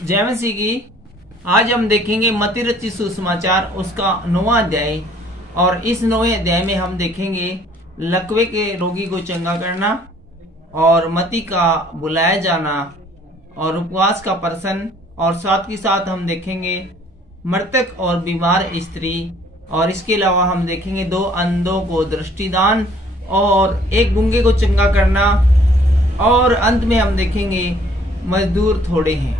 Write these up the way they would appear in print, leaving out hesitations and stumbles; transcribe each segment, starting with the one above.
जय मसीह की। आज हम देखेंगे मत्ती रचित सुसमाचार उसका 9वां अध्याय। और इस 9वें अध्याय में हम देखेंगे लकवे के रोगी को चंगा करना और मत्ती का बुलाया जाना और उपवास का प्रश्न। और साथ ही साथ हम देखेंगे मृतक और बीमार स्त्री। और इसके अलावा हम देखेंगे 2 अंधों को दृष्टिदान और 1 गूंगे को चंगा करना। और अंत में हम देखेंगे मजदूर थोड़े हैं।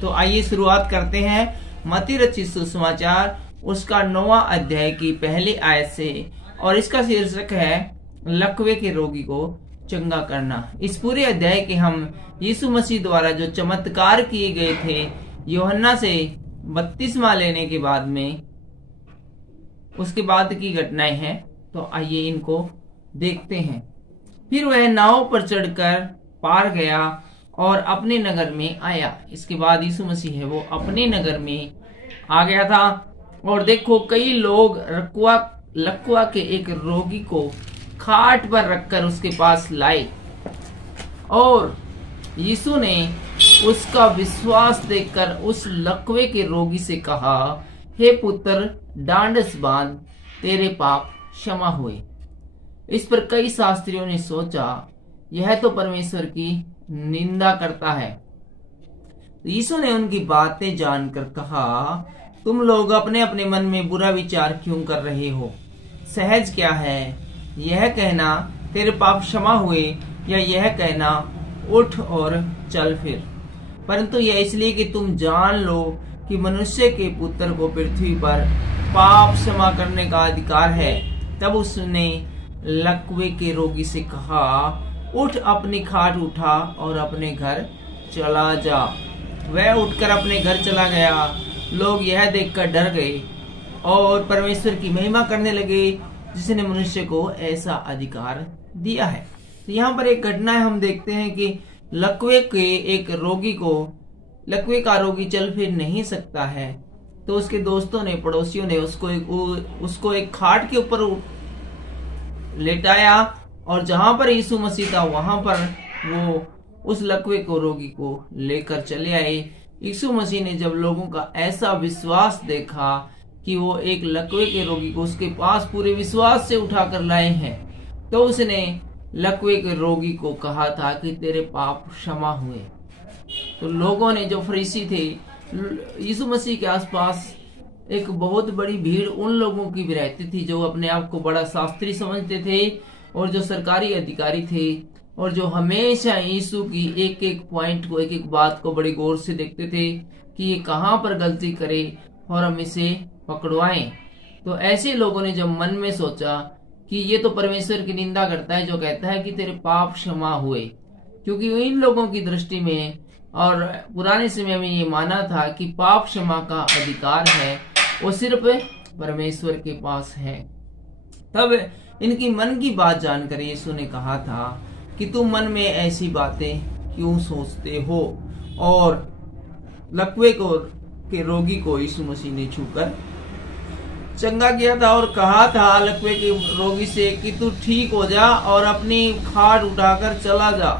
तो आइए शुरुआत करते हैं मत्ती रचित सुसमाचार उसका 9वां अध्याय की पहली आयत से। और इसका शीर्षक है लकवे के रोगी को चंगा करना। इस पूरे अध्याय के हम यीशु मसीह द्वारा जो चमत्कार किए गए थे यूहन्ना से बपतिस्मा लेने के बाद में उसके बाद की घटनाएं हैं। तो आइए इनको देखते हैं। फिर वह नाव पर चढ़कर पार गया और अपने नगर में आया। इसके बाद यीशु मसीह है वो अपने नगर में आ गया था। और देखो कई लोग लकवा के एक रोगी को खाट पर रखकर उसके पास लाए। और यीशु ने उसका विश्वास देखकर उस लकवे के रोगी से कहा, हे पुत्र, डांडस बांध, तेरे पाप क्षमा हुए। इस पर कई शास्त्रियों ने सोचा, यह तो परमेश्वर की निंदा करता है। यीशु ने उनकी बातें जानकर कहा, तुम लोग अपने अपने मन में बुरा विचार क्यों कर रहे हो? सहज क्या है, यह कहना तेरे पाप क्षमा हुए या यह कहना उठ और चल फिर? परंतु यह इसलिए कि तुम जान लो कि मनुष्य के पुत्र को पृथ्वी पर पाप क्षमा करने का अधिकार है। तब उसने लकवे के रोगी से कहा, उठ, अपनी खाट उठा और अपने घर चला जा। वह उठकर अपने घर चला गया। लोग यह देखकर डर गए और परमेश्वर की महिमा करने लगे जिसने मनुष्य को ऐसा अधिकार दिया है। तो यहाँ पर एक घटना है, हम देखते हैं कि लकवे के एक रोगी को, लकवे का रोगी चल फिर नहीं सकता है, तो उसके दोस्तों ने, पड़ोसियों ने उसको एक खाट के ऊपर लेटाया। और जहां पर यीशु मसीह था वहां पर वो उस लकवे को रोगी को लेकर चले आए। यीशु मसीह ने जब लोगों का ऐसा विश्वास देखा कि वो एक लकवे के रोगी को उसके पास पूरे विश्वास से उठाकर लाए हैं, तो उसने लकवे के रोगी को कहा था कि तेरे पाप क्षमा हुए। तो लोगों ने, जो फरीसी थे, यीशु मसीह के आसपास एक बहुत बड़ी भीड़ उन लोगों की भी रहती थी जो अपने आप को बड़ा शास्त्री समझते थे और जो सरकारी अधिकारी थे और जो हमेशा यीशु की एक एक पॉइंट को, एक एक बात को बड़े गौर से देखते थे कि ये कहां पर गलती करे और हम इसे पकड़वाएं। तो ऐसे लोगों ने जब मन में सोचा कि ये तो परमेश्वर की निंदा करता है जो कहता है कि तेरे पाप क्षमा हुए, क्योंकि इन लोगों की दृष्टि में और पुराने समय में ये माना था कि पाप क्षमा का अधिकार है वो सिर्फ परमेश्वर के पास है। तब इनकी मन की बात जानकर यीशु ने कहा था कि तुम मन में ऐसी बातें क्यों सोचते हो? और लकवे के रोगी को यीशु मसीह ने छूकर चंगा किया था और कहा था लकवे के रोगी से कि तू ठीक हो जा और अपनी खाट उठाकर चला जा।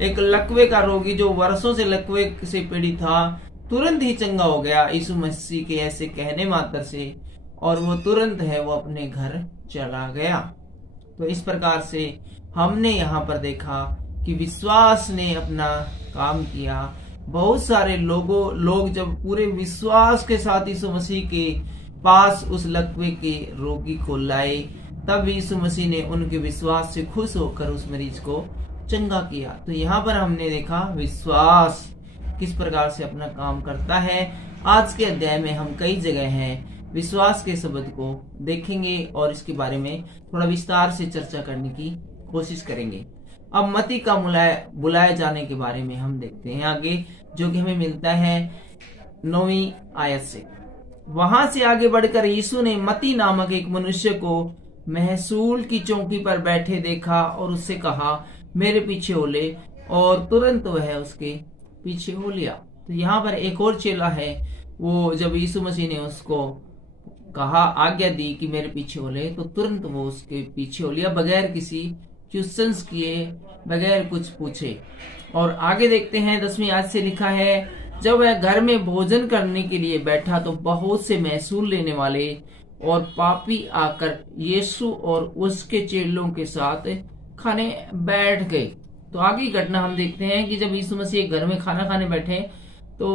एक लकवे का रोगी जो वर्षों से लकवे से पीड़ित था तुरंत ही चंगा हो गया यीशु मसीह के ऐसे कहने मात्र से, और वो तुरंत है वो अपने घर चला गया। तो इस प्रकार से हमने यहाँ पर देखा कि विश्वास ने अपना काम किया। बहुत सारे लोग जब पूरे विश्वास के साथ यीशु मसीह के पास उस लकवे के रोगी को लाए, तब यीशु मसीह ने उनके विश्वास से खुश होकर उस मरीज को चंगा किया। तो यहाँ पर हमने देखा विश्वास किस प्रकार से अपना काम करता है। आज के अध्याय में हम कई जगह हैं विश्वास के शब्द को देखेंगे और इसके बारे में थोड़ा विस्तार से चर्चा करने की कोशिश करेंगे। अब मत्ती का बुलाए जाने के बारे में हम देखते हैं आगे, जो कि हमें मिलता है 9वीं आयत से। वहां से आगे बढ़कर यीशु ने मत्ती नामक एक मनुष्य को महसूल की चौकी पर बैठे देखा और उससे कहा, मेरे पीछे हो ले। और तुरंत वह उसके पीछे हो लिया। तो यहाँ पर एक और चेला है, वो जब यीशु मसीह ने उसको कहा, आज्ञा दी कि मेरे पीछे हो ले, तो तुरंत वो उसके पीछे हो लिया बगैर किसी क्वेश्चंस किए, बगैर कुछ पूछे। और आगे देखते हैं 10वीं आयत से लिखा है, जब वह घर में भोजन करने के लिए बैठा तो बहुत से महसूल लेने वाले और पापी आकर यीशु और उसके चेलों के साथ खाने बैठ गए। तो आगे घटना हम देखते हैं कि जब यीशु मसीह घर में खाना खाने बैठे तो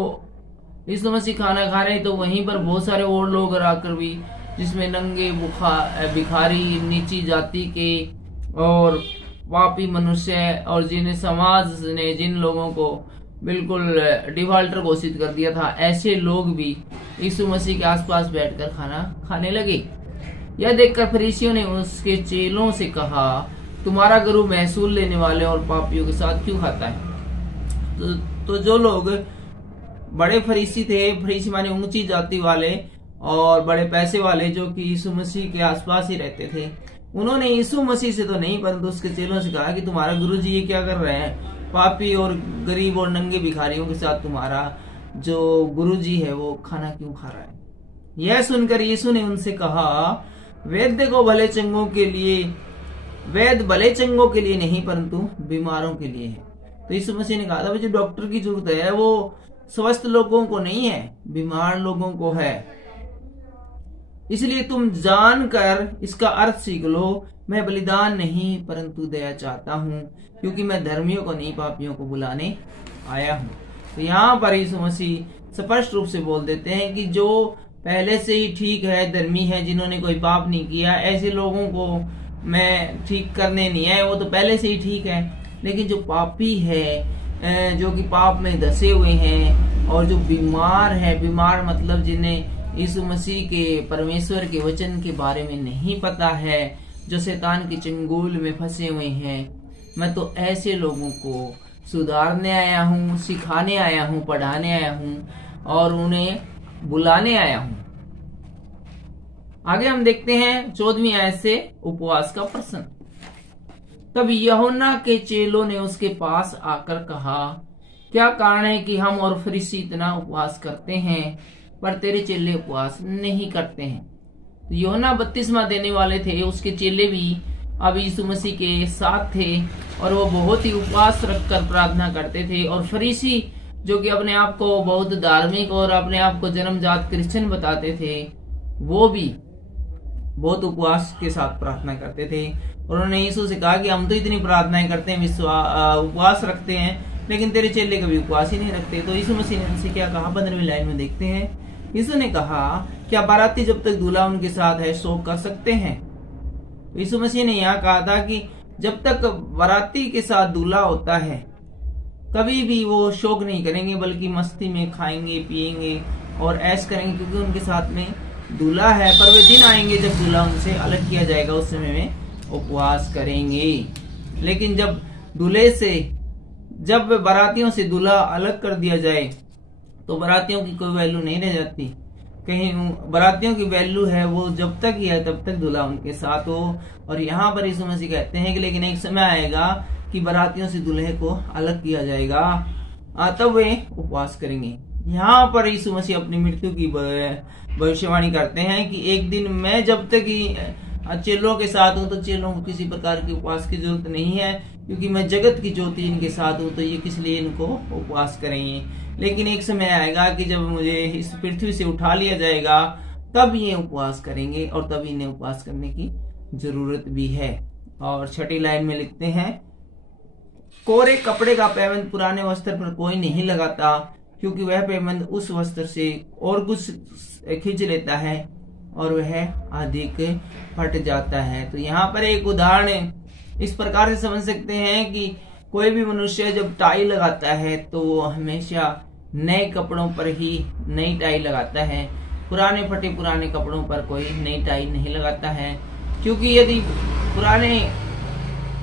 यीशु मसीह खाना खा रहे तो वहीं पर बहुत सारे और लोग आकर भी, जिसमें नंगे भिखारी, नीची जाति के और पापी मनुष्य, और जिन्हें समाज ने जिन लोगों को बिल्कुल डिफॉल्टर घोषित कर दिया था, ऐसे लोग भी यीशु मसीह के आसपास बैठकर खाना खाने लगे। यह देखकर फरीसियों ने उसके चेलों से कहा, तुम्हारा गुरु महसूल लेने वाले और पापियों के साथ क्यों खाता है? तो जो लोग बड़े फरीसी थे, फरीसी माने ऊंची जाति वाले और बड़े पैसे वाले, जो कि यीशु मसीह के आसपास ही रहते थे, उन्होंने यीशु मसीह से तो नहीं परंतु उसके चेलों से कहा कि तुम्हारा गुरुजी ये क्या कर रहे हैं? पापी और गरीब और नंगे भिखारियों के साथ तुम्हारा जो गुरुजी है वो खाना क्यों खा रहा है? यह सुनकर यीशु ने उनसे कहा, वैद्य भले चंगों के लिए नहीं परंतु बीमारों के लिए है। तो यीशु मसीह ने कहा था जो डॉक्टर की जरूरत है वो स्वस्थ लोगों को नहीं है, बीमार लोगों को है। इसलिए तुम जानकर इसका अर्थ सीख लो, मैं बलिदान नहीं परंतु दया चाहता हूँ, क्योंकि मैं धर्मियों को नहीं पापियों को बुलाने आया हूँ। तो यहाँ पर यीशु मसीह स्पष्ट रूप से बोल देते हैं कि जो पहले से ही ठीक है, धर्मी है, जिन्होंने कोई पाप नहीं किया, ऐसे लोगों को मैं ठीक करने नहीं आया, वो तो पहले से ही ठीक है। लेकिन जो पापी है, जो कि पाप में धसे हुए हैं, और जो बीमार है, बीमार मतलब जिन्हें यीशु मसीह के परमेश्वर के वचन के बारे में नहीं पता है, जो शैतान के चंगुल में फंसे हुए हैं, मैं तो ऐसे लोगों को सुधारने आया हूँ, सिखाने आया हूँ, पढ़ाने आया हूँ और उन्हें बुलाने आया हूँ। आगे हम देखते हैं 14वीं आयत से उपवास का प्रश्न। तब यूहन्ना के चेलों ने उसके पास आकर कहा, क्या कारण है कि हम और फरीसी इतना उपवास करते हैं पर तेरे चेले उपवास नहीं करते हैं? तो यूहन्ना बपतिस्मा देने वाले थे, उसके चेले भी अब यीशु मसीह के साथ थे और वो बहुत ही उपवास रखकर प्रार्थना करते थे। और फरीसी जो कि अपने आप को बहुत धार्मिक और अपने आप को जन्मजात क्रिश्चियन बताते थे, वो भी बहुत उपवास के साथ प्रार्थना करते थे। और उन्होंने यीशु से कहा कि हम तो इतनी प्रार्थनाएं करते हैं, उपवास रखते हैं, लेकिन तेरे चेले कभी उपवास ही नहीं रखते। तो यीशु मसीह ने उनसे क्या कहा? 15वीं लाइन में देखते हैं। यीशु ने कहा, क्या बाराती जब तक दूल्हा उनके साथ है शोक कर सकते हैं? तो यीशु मसीह ने यहाँ कहा था कि जब तक बाराती के साथ दूल्हा होता है कभी भी वो शोक नहीं करेंगे, बल्कि मस्ती में खाएंगे, पिएंगे और ऐश करेंगे, क्योंकि उनके साथ में दूल्हा है। पर वे दिन आएंगे जब दूल्हा उनसे अलग किया जाएगा, उस समय में उपवास करेंगे। लेकिन जब बारातियों से दूल्हा अलग कर दिया जाए तो बारातियों की कोई वैल्यू नहीं रह जाती। कहीं बारातियों की वैल्यू है वो जब तक ही है तब तक दूल्हा उनके साथ हो। और यहाँ पर यीशु मसीह कहते हैं कि लेकिन एक समय आएगा कि बारातियों से दूल्हे को अलग किया जाएगा, तब वे उपवास करेंगे। यहाँ पर यीशु मसीह अपनी मृत्यु की भविष्यवाणी करते हैं कि एक दिन मैं जब तक ही चेलों के साथ हूँ तो चेलों को किसी प्रकार के उपवास की जरूरत नहीं है, क्योंकि मैं जगत की ज्योति इनके साथ हूँ, तो ये किस लिए इनको उपवास करेंगे। लेकिन एक समय आएगा कि जब मुझे इस पृथ्वी से उठा लिया जाएगा तब ये उपवास करेंगे, और तब इन्हें उपवास करने की जरूरत भी है। और 6ठी लाइन में लिखते हैं, कोरे कपड़े का पैबंद पुराने वस्त्र पर कोई नहीं लगाता, क्योंकि वह पैबंद उस वस्त्र से और कुछ खींच लेता है और वह अधिक फट जाता है। तो यहाँ पर एक उदाहरण इस प्रकार से समझ सकते हैं कि कोई भी मनुष्य जब टाई लगाता है तो वो हमेशा नए कपड़ों पर ही नई टाई लगाता है, पुराने कपड़ों पर कोई नई टाई नहीं लगाता है। क्योंकि यदि पुराने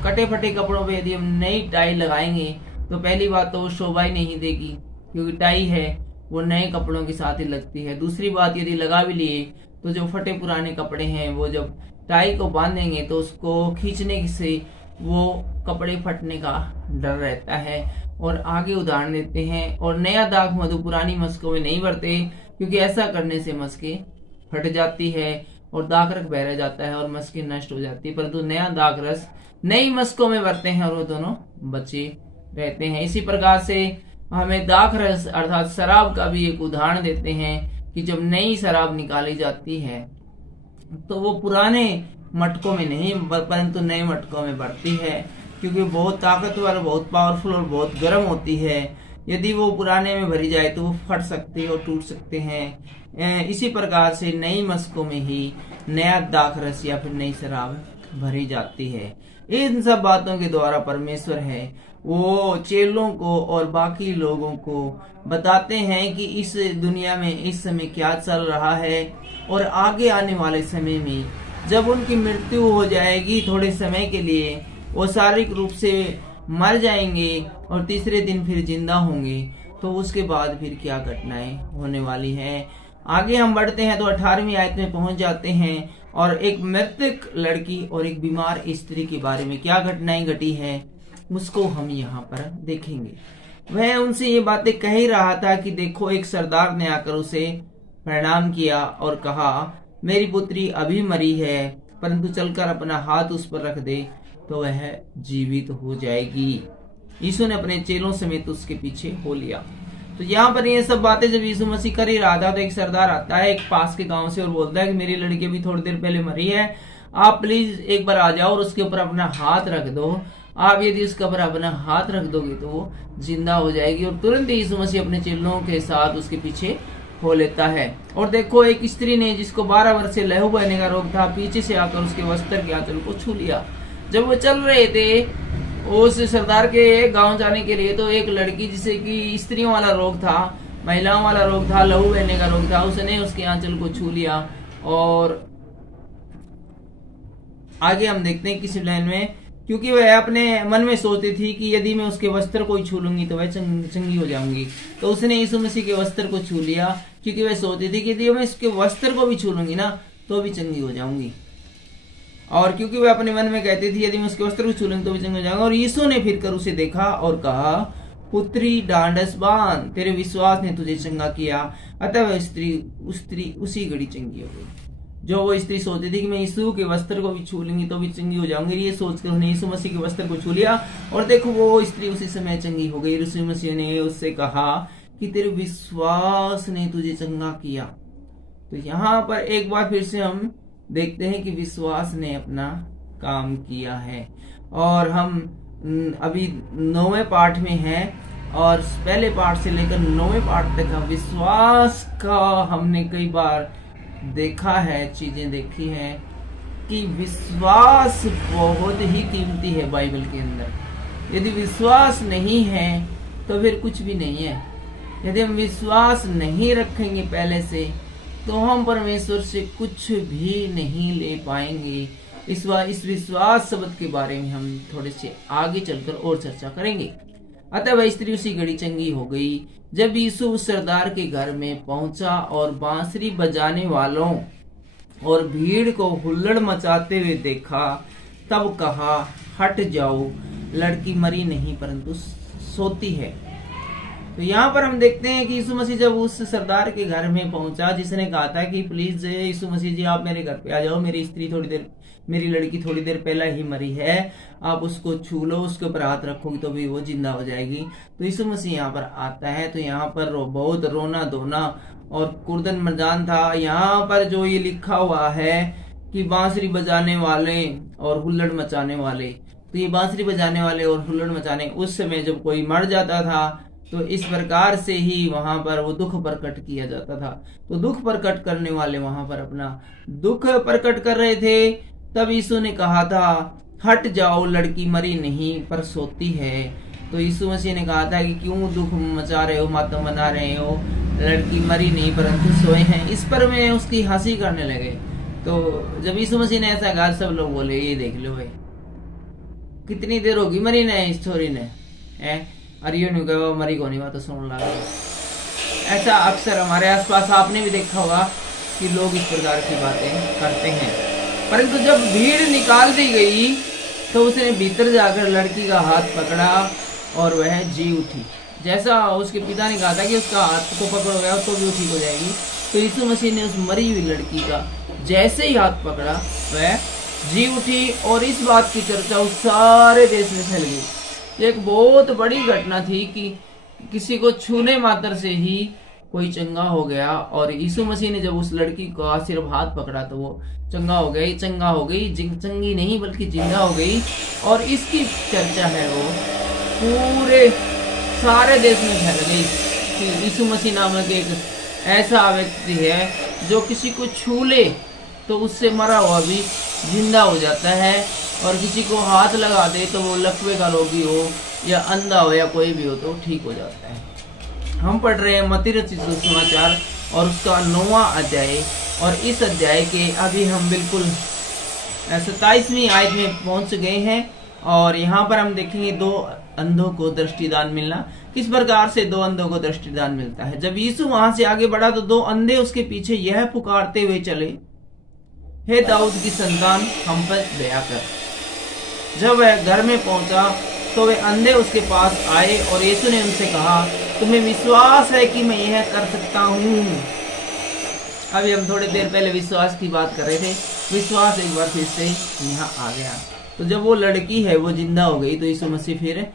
कटे फटे कपड़ों पे यदि हम नई टाई लगाएंगे तो पहली बात तो वो शोभा ही नहीं देगी, क्योंकि टाई है वो नए कपड़ों के साथ ही लगती है। दूसरी बात, यदि लगा भी लिए तो जो फटे पुराने कपड़े हैं वो जब टाई को बांधेंगे तो उसको खींचने से वो कपड़े फटने का डर रहता है। और आगे उदाहरण देते हैं, और नया दाग मधु पुरानी मस्कों में नहीं भरते, क्योंकि ऐसा करने से मस्कें फट जाती है और दाग रस बह जाता है और मस्कें नष्ट हो जाती है, परंतु नया दाग रस नई मस्कों में भरते हैं और वो दोनों बचे रहते हैं। इसी प्रकार से हमें दाखरस अर्थात शराब का भी एक उदाहरण देते हैं कि जब नई शराब निकाली जाती है तो वो पुराने मटकों में नहीं परंतु नए मटकों में बढ़ती है, क्योंकि बहुत ताकतवर, बहुत पावरफुल और बहुत गर्म होती है। यदि वो पुराने में भरी जाए तो वो फट सकती है और टूट सकते हैं। इसी प्रकार से नई मस्कों में ही नया दाखरस या फिर नई शराब भरी जाती है। इन सब बातों के द्वारा परमेश्वर है वो चेलों को और बाकी लोगों को बताते हैं कि इस दुनिया में इस समय क्या चल रहा है और आगे आने वाले समय में जब उनकी मृत्यु हो जाएगी थोड़े समय के लिए, वो शारीरिक रूप से मर जाएंगे और तीसरे दिन फिर जिंदा होंगे, तो उसके बाद फिर क्या घटनाएं होने वाली हैं। आगे हम बढ़ते हैं तो 18वीं आयत में पहुंच जाते हैं और एक मृतक लड़की और एक बीमार स्त्री के बारे में क्या घटनाएं घटी है उसको हम यहाँ पर देखेंगे। वह उनसे ये बातें कह ही रहा था कि देखो, एक सरदार ने आकर उसे प्रणाम किया और कहा, मेरी पुत्री अभी मरी है, परंतु चलकर अपना हाथ उस पर रख दे तो वह जीवित हो जाएगी। यीशु ने अपने चेलों समेत उसके पीछे हो लिया। तो यहाँ पर ये सब बातें जब यीशु मसीह कर ही रहा था तो एक सरदार आता है एक पास के गांव से और बोलता है कि मेरी लड़की भी थोड़ी देर पहले मरी है, आप प्लीज एक बार आ जाओ और उसके ऊपर अपना हाथ रख दो। आप यदि उसके ऊपर अपना हाथ रख दोगे तो वो जिंदा हो जाएगी। और तुरंत यीशु मसीह अपने चेलों के साथ उसके पीछे हो लेता है। और देखो, एक स्त्री ने जिसको 12 वर्ष से लहू बहने का रोग था, पीछे से आकर उसके वस्त्र के आंचल को छू लिया। जब वो चल रहे थे उस सरदार के गांव जाने के लिए, तो एक लड़की जिसे कि स्त्रियों वाला रोग था, महिलाओं वाला रोग था, लहू बहने का रोग था, उसने उसके आंचल को छू लिया। और आगे हम देखते हैं किसी लाइन में, क्योंकि वह अपने मन में सोचती थी कि यदि मैं उसके वस्त्र को ही छू लूंगी तो वह चंगी हो जाऊंगी। तो उसने यीशु मसीह के वस्त्र को छू लिया, क्योंकि वह सोचती थी कि यदि मैं इसके वस्त्र को भी छू लूंगी ना तो भी चंगी हो जाऊंगी। और क्योंकि वह अपने मन में कहती थी यदि मैं उसके वस्त्र को छू लूंगी तो भी चंगी हो जाऊंगा। और यीशु ने फिर कर उसे देखा और कहा, पुत्री डांडस बांध, तेरे विश्वास ने तुझे चंगा किया। अतः वह स्त्री उसी घड़ी चंगी हो गई। जो वो स्त्री सोचती थी कि मैं यीशु के वस्त्र को भी छू लूंगी तो भी चंगी हो जाऊंगी, ये सोचकर उसने यीशु मसीह के वस्त्र को छू लिया और देखो वो स्त्री उसी समय चंगी हो गई। यीशु मसीह ने उससे कहा कि तेरे विश्वास ने तुझे चंगा किया। तो यहाँ पर एक बार फिर से हम देखते हैं कि विश्वास ने अपना काम किया है। और हम अभी 9वें पाठ में हैं और पहले पाठ से लेकर 9वें पाठ तक विश्वास का हमने कई बार देखा है, चीजें देखी हैं कि विश्वास बहुत ही कीमती है बाइबल के अंदर। यदि विश्वास नहीं है तो फिर कुछ भी नहीं है। यदि हम विश्वास नहीं रखेंगे पहले से तो हम परमेश्वर से कुछ भी नहीं ले पाएंगे। इस विश्वास शब्द के बारे में हम थोड़े से आगे चलकर और चर्चा करेंगे। अतः वह स्त्री उसी घड़ी चंगी हो गई। जब यीशु उस सरदार के घर में पहुंचा और बांसुरी बजाने वालों और भीड़ को हुल्लड़ मचाते हुए देखा, तब कहा, हट जाओ, लड़की मरी नहीं परंतु सोती है। तो यहाँ पर हम देखते हैं कि यीशु मसीह जब उस सरदार के घर में पहुंचा जिसने कहा था कि प्लीज यीशु मसीह जी आप मेरे घर पे आ जाओ, मेरी लड़की थोड़ी देर पहले ही मरी है, आप उसको छू लो, उसके ऊपर हाथ रखोगे तो भी वो जिंदा हो जाएगी। तो यीशु मसीह यहाँ पर आता है तो यहाँ पर बहुत रोना धोना और कुर्दन मरजान था। यहाँ पर जो ये लिखा हुआ है कि बांसुरी बजाने वाले और हुल्लड़ मचाने वाले, तो ये बांसुरी बजाने वाले और हुल्लड़ मचाने, उस समय जब कोई मर जाता था तो इस प्रकार से ही वहां पर वो दुख प्रकट किया जाता था। तो दुख प्रकट करने वाले वहां पर अपना दुख प्रकट कर रहे थे। तब यीशु ने कहा था, हट जाओ, लड़की मरी नहीं पर सोती है। तो यीशु मसीह ने कहा था कि क्यों दुख मचा रहे हो, मातम बना रहे हो, लड़की मरी नहीं परंतु सोए हैं। इस पर में उसकी हंसी करने लगे। तो जब यीशु मसीह ने ऐसा कहा सब लोग बोले, ये देख लो भाई, कितनी देर होगी मरी ने इस छोरी ने, अरियो नहीं गया मरी को नहीं, बात तो सुन लगा। ऐसा अक्सर हमारे आसपास आपने भी देखा होगा कि लोग इस प्रकार की बातें करते हैं। परंतु जब भीड़ निकाल दी गई तो उसने भीतर जाकर लड़की का हाथ पकड़ा और वह जी उठी। जैसा उसके पिता ने कहा था कि उसका हाथ को पकड़ोगे तो भी ठीक हो जाएगी, तो यीशु मसीह ने उस मरी हुई लड़की का जैसे ही हाथ पकड़ा वह जी उठी। और इस बात की चर्चा उस सारे देश में फैल गई। एक बहुत बड़ी घटना थी कि किसी को छूने मात्र से ही कोई चंगा हो गया। और यीशु मसीह ने जब उस लड़की का सिर्फ हाथ पकड़ा तो वो चंगा हो गई, चंगा हो गई, चंगी नहीं बल्कि जिंदा हो गई। और इसकी चर्चा है वो पूरे सारे देश में फैल गई कि यीशु मसीह नामक एक ऐसा व्यक्ति है जो किसी को छू ले तो उससे मरा हुआ भी जिंदा हो जाता है, और किसी को हाथ लगा दे तो वो लकवे का रोगी हो या अंधा हो या कोई भी हो तो ठीक हो जाता है। हम पढ़ रहे हैं मत्ती रचित सुसमाचार और उसका 9वां अध्याय, और इस अध्याय के अभी हम बिल्कुल 27वीं आयत में पहुंच गए हैं। और यहाँ पर हम देखेंगे 2 अंधों को दृष्टिदान मिलना। किस प्रकार से 2 अंधों को दृष्टिदान मिलता है। जब यीशु वहां से आगे बढ़ा तो 2 अंधे उसके पीछे यह पुकारते हुए चले, हे दाऊद की संतान हम पर दया कर। जब वह घर में पहुंचा तो वे अंधे उसके पास आए और यीशु ने उनसे कहा, तुम्हें विश्वास है कि मैं यह कर सकता हूँ। अभी हम थोड़ी देर पहले विश्वास की बात कर रहे थे, विश्वास एक बार फिर से यहाँ आ गया। तो जब वो लड़की है वो जिंदा हो गई तो यीशु मसीह फिर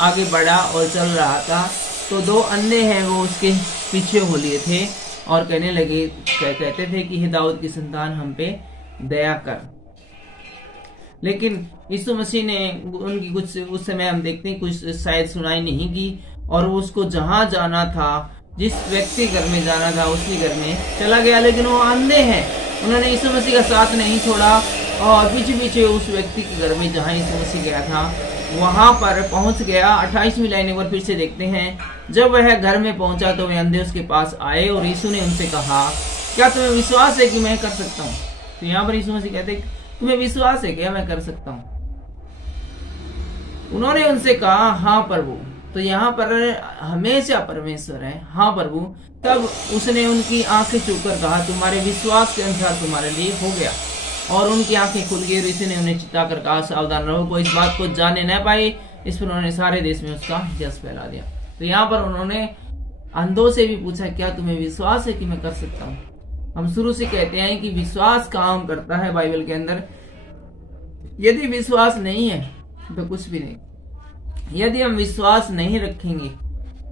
आगे बढ़ा और चल रहा था, तो 2 अंधे हैं वो उसके पीछे हो लिए थे और कहने लगे, कहते थे कि हे दाऊद की संतान हम पे दया कर। लेकिन यीशु मसीह ने उनकी कुछ उस समय हम देखते हैं कुछ शायद सुनाई नहीं की, और वो उसको जहां जाना था, जिस व्यक्ति घर में जाना था उसी घर में चला गया। लेकिन वो अंधे हैं, उन्होंने यीशु मसीह का साथ नहीं छोड़ा और पीछे पीछे उस व्यक्ति के घर में जहां यीशु मसीह गया था वहां पर पहुंच गया। 28वीं लाइन एक बार फिर से देखते हैं। जब वह घर में पहुंचा तो वे अंधे उसके पास आए और यीशु ने उनसे कहा, क्या तुम्हें विश्वास है कि मैं कर सकता हूँ। तो यहाँ पर यीशु मसीह कहते, तुम्हें विश्वास है क्या मैं कर सकता हूँ। उन्होंने उनसे कहा, हाँ प्रभु। तो यहाँ पर हमेशा परमेश्वर है, हाँ प्रभु। तब उसने उनकी आंखें छूकर कहा, तुम्हारे विश्वास के अनुसार तुम्हारे लिए हो गया। और उनकी आंखें खुल गई और यीशु ने उन्हें चिताकर कहा, सावधान रहो, कोई इस बात को जाने न पाए। इस पर उन्होंने सारे देश में उसका यश फैला दिया। तो यहाँ पर उन्होंने अंधों से भी पूछा, क्या तुम्हें विश्वास है कि मैं कर सकता हूँ। हम शुरू से कहते हैं कि विश्वास काम करता है बाइबल के अंदर। यदि विश्वास नहीं है तो कुछ भी नहीं। यदि हम विश्वास नहीं रखेंगे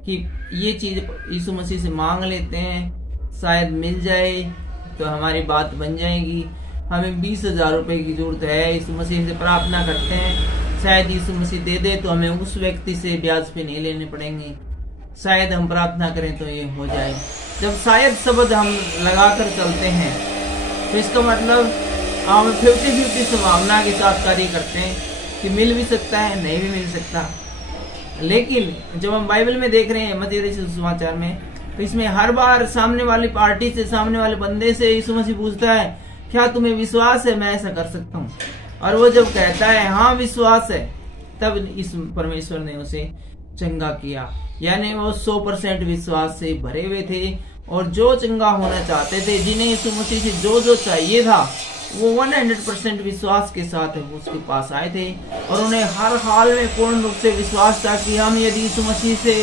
कि ये चीज यीशु मसीह से मांग लेते हैं शायद मिल जाए तो हमारी बात बन जाएगी, हमें 20,000 रुपए की जरूरत है, यीशु मसीह से प्रार्थना करते हैं, शायद यीशु मसीह दे दे तो हमें उस व्यक्ति से ब्याज पे नहीं लेने पड़ेंगे, शायद हम प्रार्थना करें तो ये हो जाए। जब शायद शब्द हम लगाकर चलते हैं तो इसका मतलब हम 50-50 संभावना के साथ कार्य करते हैं कि मिल भी सकता है, नहीं भी मिल सकता। लेकिन जब हम बाइबल में देख रहे हैं मत्ती रचित सुसमाचार में, तो इसमें हर बार सामने वाली पार्टी से, सामने वाले बंदे से यीशु मसीह पूछता है, क्या तुम्हें विश्वास है मैं ऐसा कर सकता हूँ। और वो जब कहता है हाँ विश्वास है, तब इस परमेश्वर ने उसे चंगा किया। यानी वो 100% विश्वास से भरे हुए थे, और जो चंगा होना चाहते थे, जिन्हें यीशु मसीह से जो जो चाहिए था, वो 100% विश्वास के साथ वो उसके पास आए थे। और उन्हें हर हाल में पूर्ण रूप से विश्वास था कि हम यदि यीशु मसीह से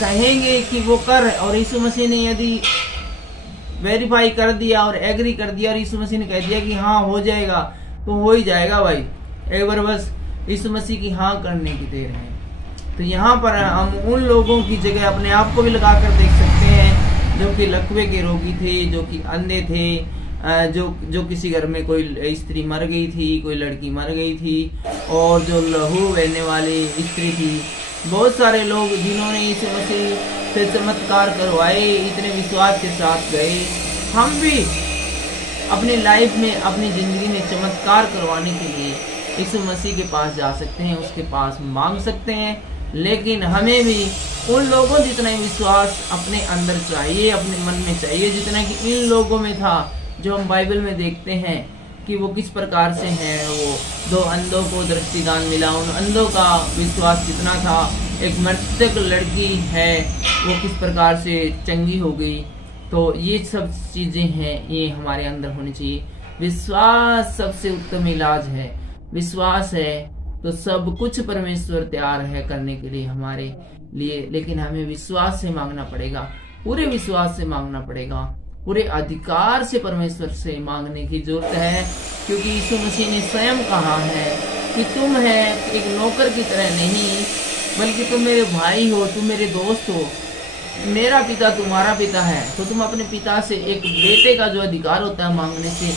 कहेंगे कि वो कर, और यीशु मसीह ने यदि वेरीफाई कर दिया और एग्री कर दिया और यीशु मसीह ने कह दिया कि हाँ हो जाएगा, तो हो ही जाएगा भाई। एक बार बस यीशु मसीह की हाँ करने की देर है। तो यहाँ पर हम उन लोगों की जगह अपने आप को भी लगाकर देख सकते हैं जो कि लकवे के रोगी थे, जो कि अंधे थे, जो किसी घर में कोई स्त्री मर गई थी, कोई लड़की मर गई थी, और जो लहू बहने वाली स्त्री थी। बहुत सारे लोग जिन्होंने यीशु मसीह से चमत्कार करवाए, इतने विश्वास के साथ गए। हम भी अपनी लाइफ में, अपनी जिंदगी में चमत्कार करवाने के लिए यीशु मसीह के पास जा सकते हैं, उसके पास मांग सकते हैं। लेकिन हमें भी उन लोगों जितना ही विश्वास अपने अंदर चाहिए, अपने मन में चाहिए, जितना कि इन लोगों में था, जो हम बाइबल में देखते हैं कि वो किस प्रकार से हैं। वो 2 अंधों को दृष्टिदान मिला, उन अंधों का विश्वास कितना था। एक मृतक लड़की है, वो किस प्रकार से चंगी हो गई। तो ये सब चीजें हैं, ये हमारे अंदर होनी चाहिए। विश्वास सबसे उत्तम इलाज है। विश्वास है तो सब कुछ परमेश्वर तैयार है करने के लिए हमारे लिए। लेकिन हमें विश्वास से मांगना पड़ेगा, पूरे विश्वास से मांगना पड़ेगा, पूरे अधिकार से परमेश्वर से मांगने की जरूरत है। क्योंकि यीशु मसीह ने स्वयं कहा है कि तुम है एक नौकर की तरह नहीं, बल्कि तुम मेरे भाई हो, तुम मेरे दोस्त हो, मेरा पिता तुम्हारा पिता है, तो तुम अपने पिता से एक बेटे का जो अधिकार होता है मांगने से,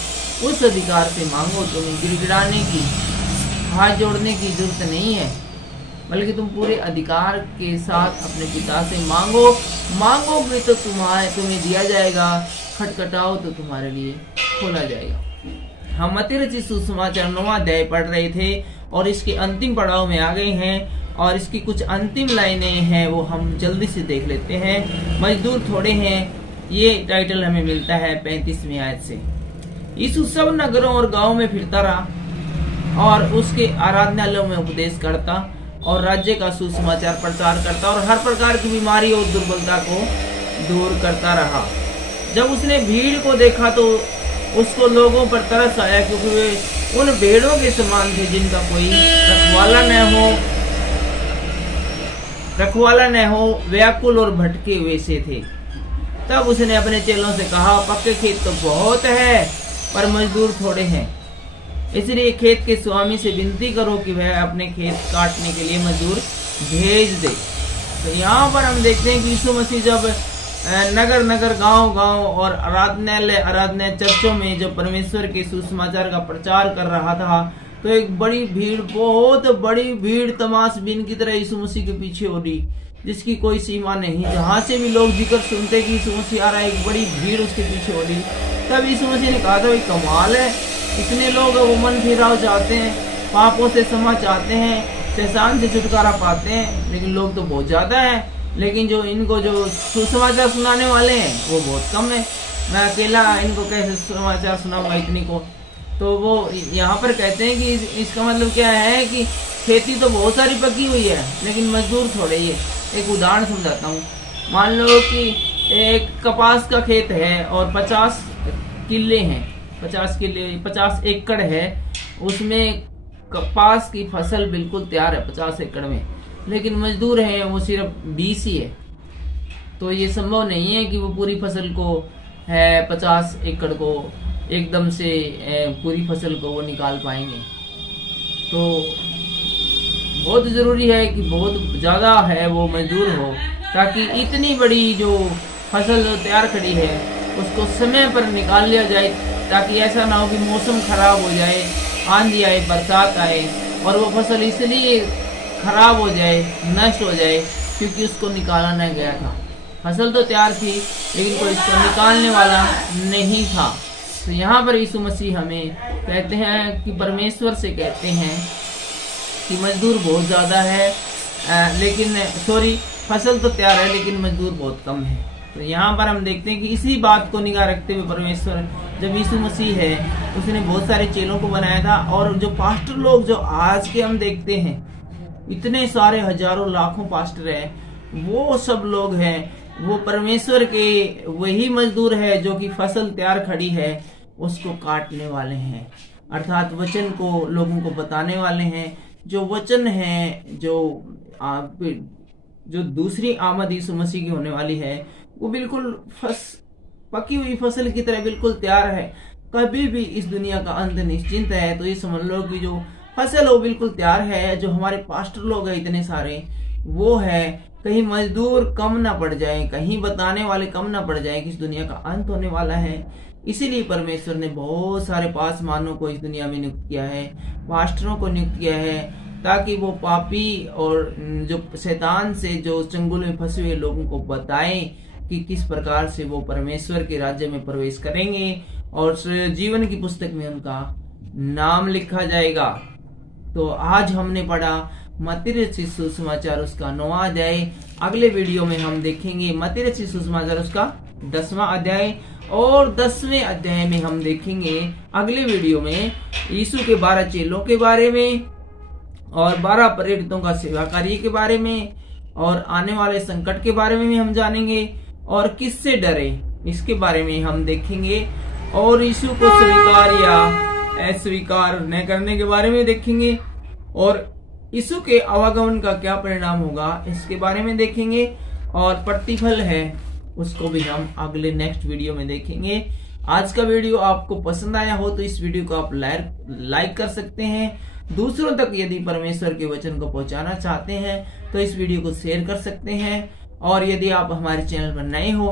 उस अधिकार से मांगो। तुम्हें गिड़गिड़ाने की, हाथ जोड़ने की जरूरत नहीं है, बल्कि तुम पूरे अधिकार के साथ अपने पिता से मांगो। मांगोगे तो तुम्हें दिया जाएगा, खटखटाओ तो तुम्हारे लिए खोला जाएगा। हम मत्ती रचित सुसमाचार 9वां अध्याय पढ़ रहे थे और इसके अंतिम पड़ाव में आ गए हैं, और इसकी कुछ अंतिम लाइनें हैं वो हम जल्दी से देख लेते हैं। मजदूर थोड़े हैं, ये टाइटल हमें मिलता है 35वीं आयत से। यीशु सब नगरों और गांवों में फिरता रहा और उसके आराधनालयों में उपदेश करता और राज्य का सुसमाचार प्रचार करता और हर प्रकार की बीमारी और दुर्बलता को दूर करता रहा। जब उसने भीड़ को देखा तो उसको लोगों पर तरस आया, क्योंकि वे उन भेड़ों के समान थे जिनका कोई रखवाला न हो, व्याकुल और भटके हुए से थे। तब उसने अपने चेलों से कहा, पक्के खेत तो बहुत है पर मजदूर थोड़े हैं, इसलिए खेत के स्वामी से विनती करो कि वह अपने खेत काटने के लिए मजदूर भेज दे। तो यहाँ पर हम देखते हैं कि यीशु मसीह जब नगर नगर, गांव गांव और आराधनालय चर्चों में जब परमेश्वर के सुसमाचार का प्रचार कर रहा था, तो एक बड़ी भीड़, बहुत बड़ी भीड़ तमाशबीन की तरह यीशु मसीह के पीछे हो रही, जिसकी कोई सीमा नहीं। जहां से भी लोग जिक्र सुनते कि यीशु मसीह आ रहा है, एक बड़ी भीड़ उसके पीछे हो रही। तब यीशु मसीह ने कहा था, भाई कमाल है, इतने लोग वो मन फिराव चाहते हैं, पापों से क्षमा चाहते हैं, शैतान से छुटकारा पाते हैं, लेकिन लोग तो बहुत ज्यादा है, लेकिन जो इनको जो सुसमाचार सुनाने वाले हैं वो बहुत कम है। मैं अकेला इनको कैसे समाचार सुनाऊंगा इतनी को। तो वो यहाँ पर कहते हैं कि इसका मतलब क्या है कि खेती तो बहुत सारी पकी हुई है लेकिन मजदूर थोड़े ही है। एक उदाहरण समझाता हूँ। मान लो कि एक कपास का खेत है और 50 किले हैं, 50 एकड़ है, उसमें कपास की फसल बिल्कुल तैयार है 50 एकड़ में, लेकिन मजदूर हैं वो सिर्फ 20 ही है। तो ये संभव नहीं है कि वो पूरी फसल को 50 एकड़ को एकदम से पूरी फसल को वो निकाल पाएंगे। तो बहुत जरूरी है कि बहुत ज्यादा है वो मजदूर हो, ताकि इतनी बड़ी जो फसल तैयार खड़ी है उसको समय पर निकाल लिया जाए, ताकि ऐसा ना हो कि मौसम खराब हो जाए, आंधी आए, बरसात आए और वो फसल इसलिए खराब हो जाए, नष्ट हो जाए क्योंकि उसको निकाला न गया था। फसल तो तैयार थी लेकिन कोई इसको निकालने वाला नहीं था। तो यहाँ पर यीशु मसीह हमें कहते हैं कि परमेश्वर से कहते हैं कि मजदूर बहुत ज्यादा है, फसल तो तैयार है लेकिन मजदूर बहुत कम है। तो यहाँ पर हम देखते हैं कि इसी बात को निगाह रखते हुए परमेश्वर, जब यीशु मसीह है उसने बहुत सारे चेलों को बनाया था, और जो पास्टर लोग जो आज के हम देखते हैं, इतने सारे हजारों लाखों पास्टर है, वो सब लोग हैं वो परमेश्वर के वही मजदूर है जो कि फसल तैयार खड़ी है उसको काटने वाले हैं, अर्थात वचन को लोगों को बताने वाले हैं। जो वचन है, जो दूसरी आमद यीशु मसीह की होने वाली है, वो बिल्कुल पकी हुई फसल की तरह बिल्कुल तैयार है। कभी भी इस दुनिया का अंत निश्चिंत है। तो ये समझ लो कि जो फसल वो बिल्कुल तैयार है। जो हमारे पास्टर लोग हैं इतने सारे, वो है कहीं मजदूर कम ना पड़ जाए, कहीं बताने वाले कम ना पड़ जाए कि इस दुनिया का अंत होने वाला है। इसीलिए परमेश्वर ने बहुत सारे पासमानों को इस दुनिया में नियुक्त किया है, पास्टरों को नियुक्त किया है, ताकि वो पापी और जो शैतान से जो चंगुल में फंसे हुए लोगों को बताएं कि किस प्रकार से वो परमेश्वर के राज्य में प्रवेश करेंगे और जीवन की पुस्तक में उनका नाम लिखा जाएगा। तो आज हमने पढ़ा मत्ती रचित सुसमाचार उसका 9वां अध्याय। अगले वीडियो में हम देखेंगे मत्ती रचित सुसमाचार उसका 10वां अध्याय, और 10वें अध्याय में हम देखेंगे अगले वीडियो में यीशु के 12 चेलों के बारे में और 12 प्रेरितों का सेवा कार्य के बारे में, और आने वाले संकट के बारे में भी हम जानेंगे, और किससे डरे इसके बारे में हम देखेंगे, और यीशु को स्वीकार या अस्वीकार न करने के बारे में देखेंगे, और यीशु के आवागमन का क्या परिणाम होगा इसके बारे में देखेंगे, और प्रतिफल है उसको भी हम अगले नेक्स्ट वीडियो में देखेंगे। आज का वीडियो आपको पसंद आया हो तो इस वीडियो को आप लाइक कर सकते हैं। दूसरों तक यदि परमेश्वर के वचन को पहुंचाना चाहते हैं तो इस वीडियो को शेयर कर सकते हैं। और यदि आप हमारे चैनल पर नए हो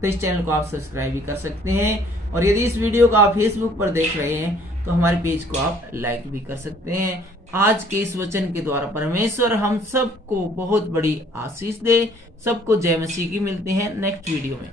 तो इस चैनल को आप सब्सक्राइब भी कर सकते हैं। और यदि इस वीडियो को आप फेसबुक पर देख रहे हैं तो हमारे पेज को आप लाइक भी कर सकते हैं। आज के इस वचन के द्वारा परमेश्वर हम सबको बहुत बड़ी आशीष दे। सबको जय मसीह की। मिलते हैं नेक्स्ट वीडियो में।